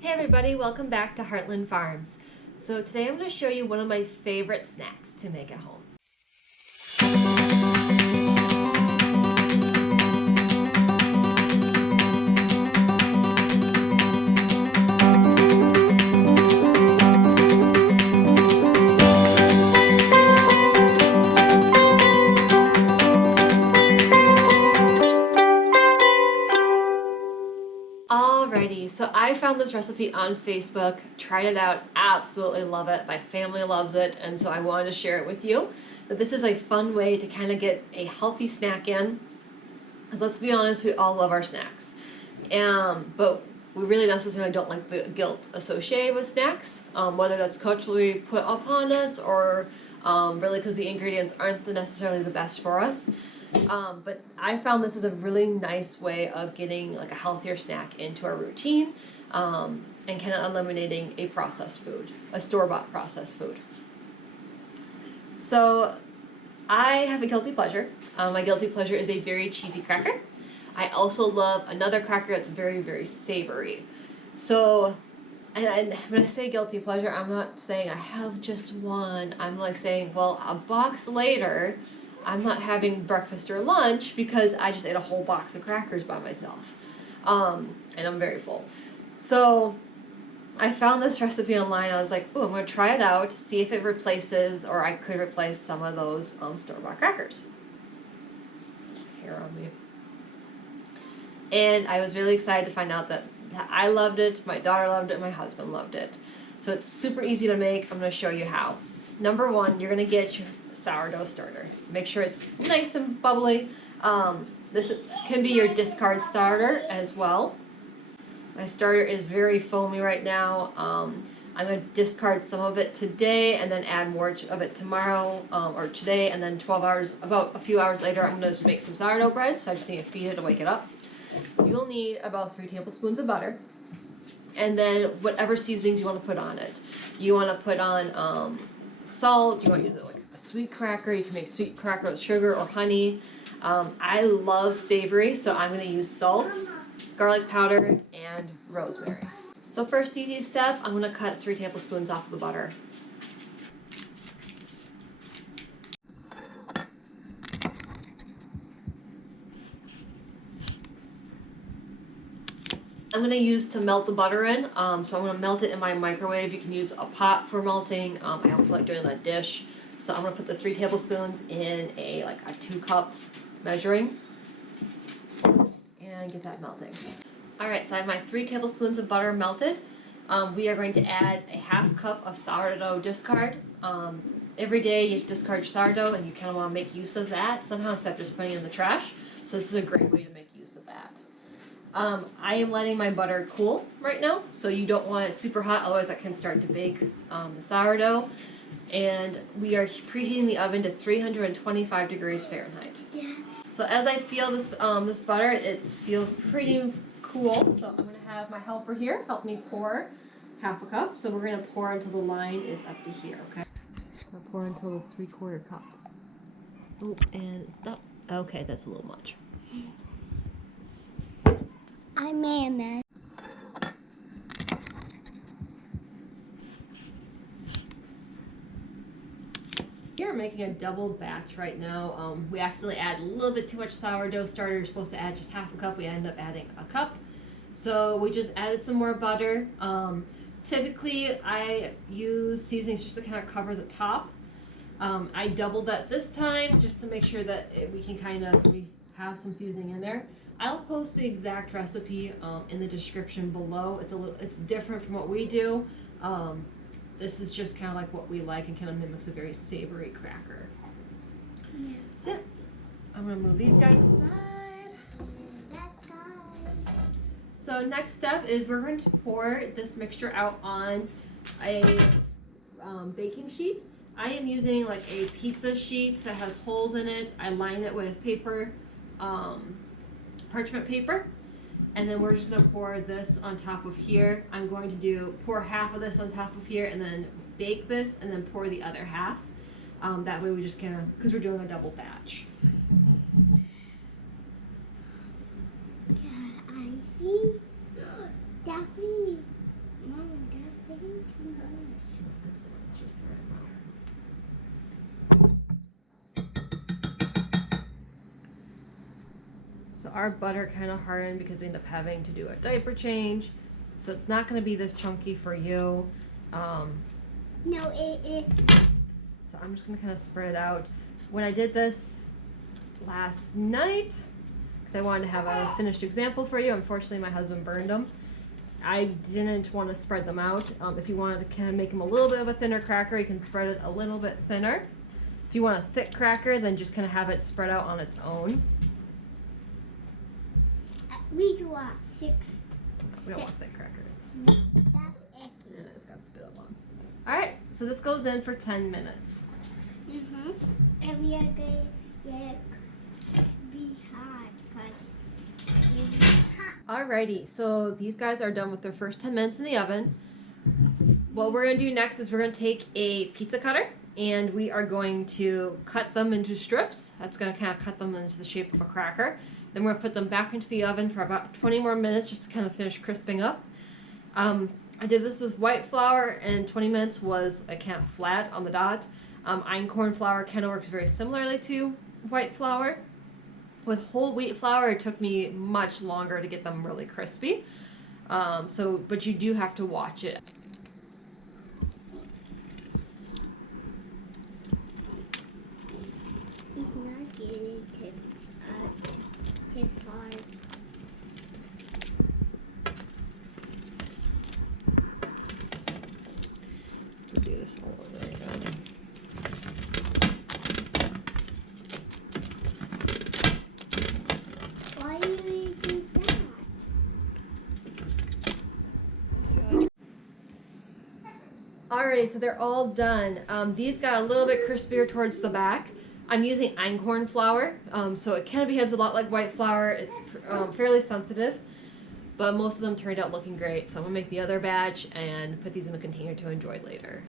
Hey everybody, welcome back to Heartland Farms. So today I'm going to show you one of my favorite snacks to make at home. Alrighty, so I found this recipe on Facebook, tried it out, absolutely love it. My family loves it, and so I wanted to share it with you. That this is a fun way to kind of get a healthy snack in. Because let's be honest, we all love our snacks. But we really necessarily don't like the guilt associated with snacks, whether that's culturally put upon us or really because the ingredients aren't necessarily the best for us. But I found this is a really nice way of getting like a healthier snack into our routine and kind of eliminating a processed food, a store-bought processed food. So I have a guilty pleasure. My guilty pleasure is a very cheesy cracker. I also love another cracker that's very, very savory. So, and when I say guilty pleasure, I'm not saying I have just one. I'm like saying, well, a box later, I'm not having breakfast or lunch because I just ate a whole box of crackers by myself. And I'm very full. So I found this recipe online. I was like, oh, I'm going to try it out, see if it replaces, or I could replace some of those store-bought crackers. Hair on me. And I was really excited to find out that I loved it, my daughter loved it, my husband loved it. So it's super easy to make. I'm going to show you how. Number one, you're going to get your sourdough starter. Make sure it's nice and bubbly. Can be your discard starter as well. My starter is very foamy right now. I'm going to discard some of it today and then add more of it tomorrow or today, and then about a few hours later, I'm going to make some sourdough bread. So I just need to feed it to wake it up. You'll need about 3 tablespoons of butter, and then whatever seasonings you want to put on it. You want to put on salt. You want to use it like a sweet cracker. You can make sweet cracker with sugar or honey. I love savory, so I'm going to use salt, garlic powder, and rosemary. So first easy step, I'm going to cut 3 tablespoons off of the butter. I'm going to use to melt the butter in, so I'm going to melt it in my microwave. You can use a pot for melting. I don't feel like doing that dish. So I'm going to put the 3 tablespoons in a 2-cup measuring and get that melting. Alright, so I have my 3 tablespoons of butter melted. We are going to add a 1/2 cup of sourdough discard. Every day you discard your sourdough and you kind of want to make use of that somehow instead of just putting it in the trash. So this is a great way to make use of that. I am letting my butter cool right now, so you don't want it super hot, otherwise that can start to bake the sourdough. And we are preheating the oven to 325 degrees Fahrenheit. Yeah. So as I feel this this butter, it feels pretty cool. So I'm going to have my helper here help me pour 1/2 cup. So we're going to pour until the line is up to here, okay? I'll pour until the 3/4 cup. Oh, and stop. Okay, that's a little much. I may have messed. We're making a double batch right now. We accidentally add a little bit too much sourdough starter. You're supposed to add just 1/2 cup. We end up adding a cup. So we just added some more butter. Typically, I use seasonings just to kind of cover the top. I doubled that this time just to make sure that we have some seasoning in there. I'll post the exact recipe in the description below. It's different from what we do. This is just kind of like what we like and kind of mimics a very savory cracker. Yeah. So I'm gonna move these guys aside. So next step is we're going to pour this mixture out on a baking sheet. I am using like a pizza sheet that has holes in it. I line it with paper, parchment paper. And then we're just going to pour this on top of here. I'm going to pour 1/2 of this on top of here and then bake this and then pour the other 1/2. That way we just kind of, because we're doing a double batch. I see. Daphne. So our butter kind of hardened because we end up having to do a diaper change. So it's not going to be this chunky for you. No, it is. So I'm just going to kind of spread it out. When I did this last night, because I wanted to have a finished example for you, unfortunately my husband burned them. I didn't want to spread them out. If you wanted to kind of make them a little bit of a thinner cracker, you can spread it a little bit thinner. If you want a thick cracker, then just kind of have it spread out on its own. We do a 6. We don't want thick crackers. That's icky. And I just got to spit up on. Alright, so this goes in for 10 minutes. And we are going to be hot because it's hot. Alrighty, so these guys are done with their first 10 minutes in the oven. What we're going to do next is we're going to take a pizza cutter and we are going to cut them into strips. That's going to kind of cut them into the shape of a cracker. Then we're going to put them back into the oven for about 20 more minutes just to kind of finish crisping up. I did this with white flour and 20 minutes was kind of flat on the dot. Einkorn flour kind of works very similarly to white flour. With whole wheat flour, it took me much longer to get them really crispy. But you do have to watch it. It's not getting too hard. We'll do this all over again. Why do you do that? Alrighty, so they're all done. These got a little bit crispier towards the back. I'm using einkorn flour, so it kind of behaves a lot like white flour. It's fairly sensitive, but most of them turned out looking great. So I'm gonna make the other batch and put these in the container to enjoy later.